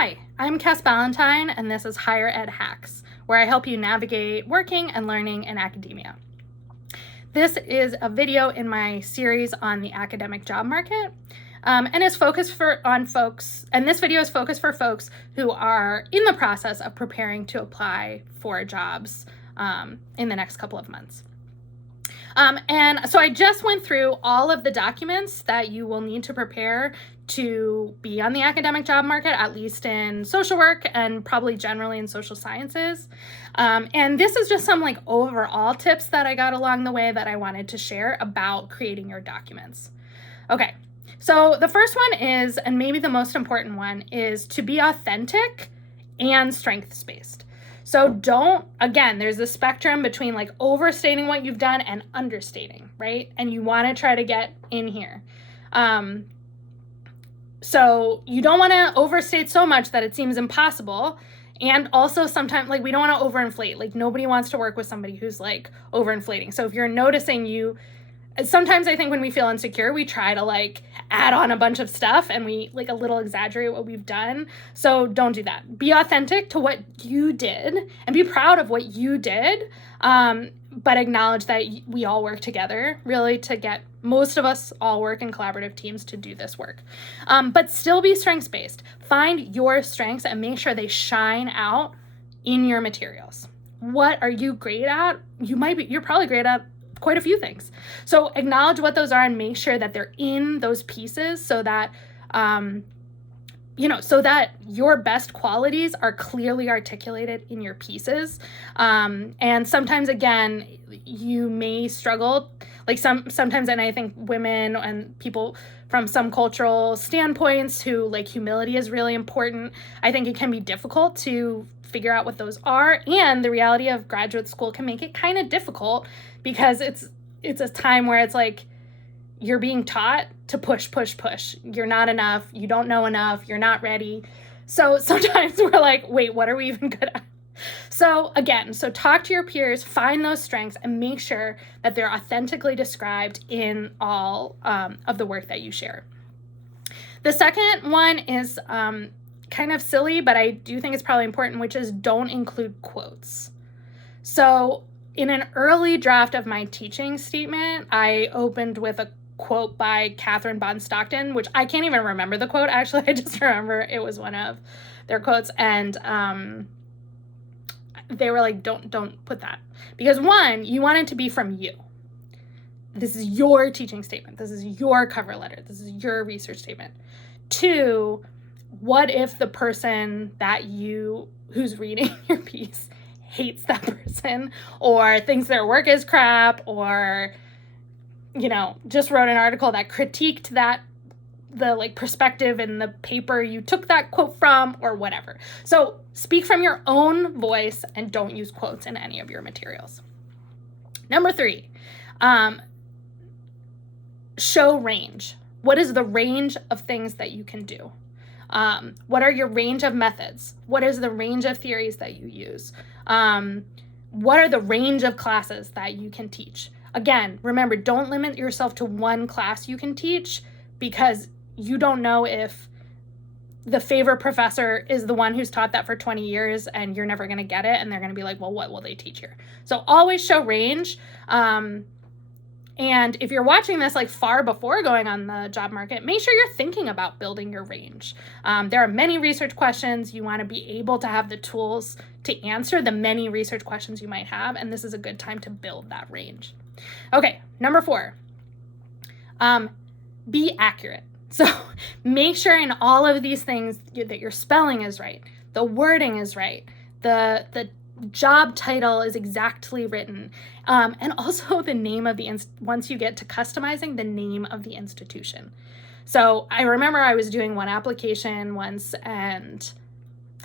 Hi, I'm Cass Ballantyne, and this is Higher Ed Hacks, where I help you navigate working and learning in academia. This is a video in my series on the academic job market, and is focused this video is focused for folks who are in the process of preparing to apply for jobs in the next couple of months. And so I just went through all of the documents that you will need to prepare to be on the academic job market, at least in social work and probably generally in social sciences. And this is just some overall tips that I got along the way that I wanted to share about creating your documents. Okay, so the first one is, and maybe the most important one, is to be authentic and strengths-based. So there's this spectrum between overstating what you've done and understating, right? And you want to try to get in here. So you don't want to overstate so much that it seems impossible. And also sometimes we don't want to overinflate. Nobody wants to work with somebody who's overinflating. So if you're noticing sometimes I think when we feel insecure, we try to add on a bunch of stuff and we a little exaggerate what we've done. So don't do that. Be authentic to what you did and be proud of what you did. But acknowledge that we all work together really most of us all work in collaborative teams to do this work. But still be strengths-based. Find your strengths and make sure they shine out in your materials. What are you great at? You're probably great at quite a few things. So acknowledge what those are and make sure that they're in those pieces so that, so that your best qualities are clearly articulated in your pieces. And sometimes, again, you may struggle, sometimes, and I think women and people from some cultural standpoints who humility is really important. I think it can be difficult to figure out what those are. And the reality of graduate school can make it kind of difficult because it's a time where it's you're being taught to push. You're not enough. You don't know enough. You're not ready. So sometimes we're wait, what are we even good at? So talk to your peers, find those strengths, and make sure that they're authentically described in all of the work that you share. The second one is kind of silly, but I do think it's probably important, which is don't include quotes. So in an early draft of my teaching statement, I opened with a quote by Catherine Bon Stockton, which I can't even remember the quote, actually. I just remember it was one of their quotes. And they were don't put that. Because one, you want it to be from you. This is your teaching statement. This is your cover letter. This is your research statement. Two, what if the person who's reading your piece hates that person or thinks their work is crap or, just wrote an article that critiqued the perspective in the paper you took that quote from or whatever. So speak from your own voice and don't use quotes in any of your materials. Number 3, show range. What is the range of things that you can do? What are your range of methods? What is the range of theories that you use? What are the range of classes that you can teach? Again, remember, don't limit yourself to one class you can teach because you don't know if the favorite professor is the one who's taught that for 20 years and you're never going to get it. And they're going to be well, what will they teach here? So always show range. And if you're watching this far before going on the job market, make sure you're thinking about building your range. There are many research questions. You want to be able to have the tools to answer the many research questions you might have, and this is a good time to build that range. Okay, number 4, be accurate. So make sure in all of these things that your spelling is right, the wording is right, the job title is exactly written, and also the name of once you get to customizing, the name of the institution. So I remember I was doing one application once, and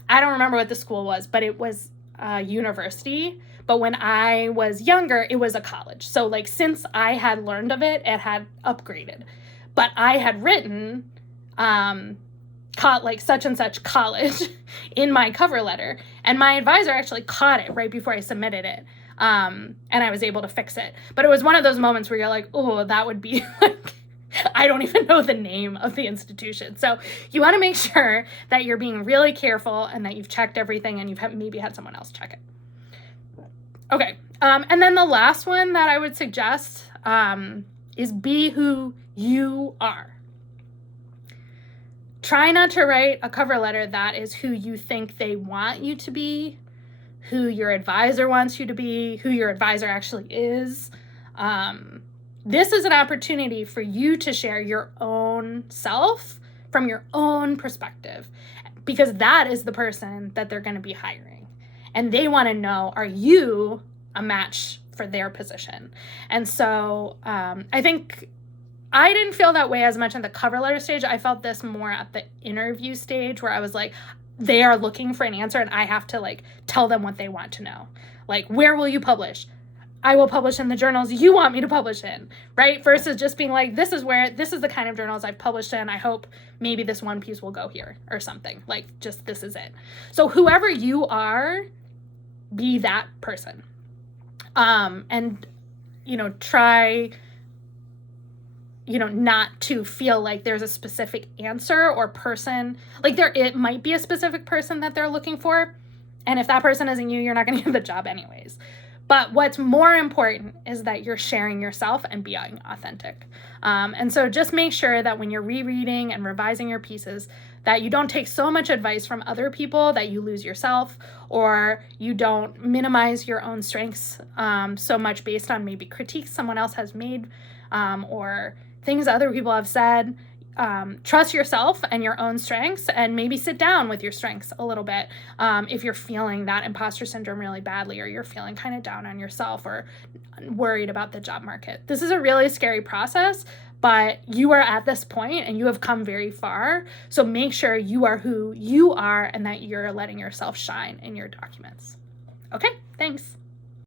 I don't remember what the school was, but it was a university. But when I was younger, it was a college. So since I had learned of it, it had upgraded. But I had written such and such college in my cover letter. And my advisor actually caught it right before I submitted it. And I was able to fix it. But it was one of those moments where you're oh, that would be I don't even know the name of the institution. So you want to make sure that you're being really careful and that you've checked everything and you've maybe had someone else check it. Okay. And then the last one that I would suggest is be who you are. Try not to write a cover letter that is who you think they want you to be, who your advisor wants you to be, who your advisor actually is. This is an opportunity for you to share your own self from your own perspective, because that is the person that they're going to be hiring. And they want to know, are you a match for their position? And so I think I didn't feel that way as much at the cover letter stage. I felt this more at the interview stage, where I was like, they are looking for an answer and I have to like tell them what they want to know. Like, where will you publish? I will publish in the journals you want me to publish in, right? Versus just being like, this is the kind of journals I've published in. I hope maybe this one piece will go here or something. Like, just this is it. So whoever you are, be that person. And, try, not to feel like there's a specific answer or person. Like, it might be a specific person that they're looking for. And if that person isn't you, you're not going to get the job anyways. But what's more important is that you're sharing yourself and being authentic. And so just make sure that when you're rereading and revising your pieces, that you don't take so much advice from other people that you lose yourself, or you don't minimize your own strengths so much based on maybe critiques someone else has made or things other people have said. Trust yourself and your own strengths, and maybe sit down with your strengths a little bit if you're feeling that imposter syndrome really badly, or you're feeling kind of down on yourself or worried about the job market. This is a really scary process, but you are at this point and you have come very far. So make sure you are who you are and that you're letting yourself shine in your documents. Okay, thanks.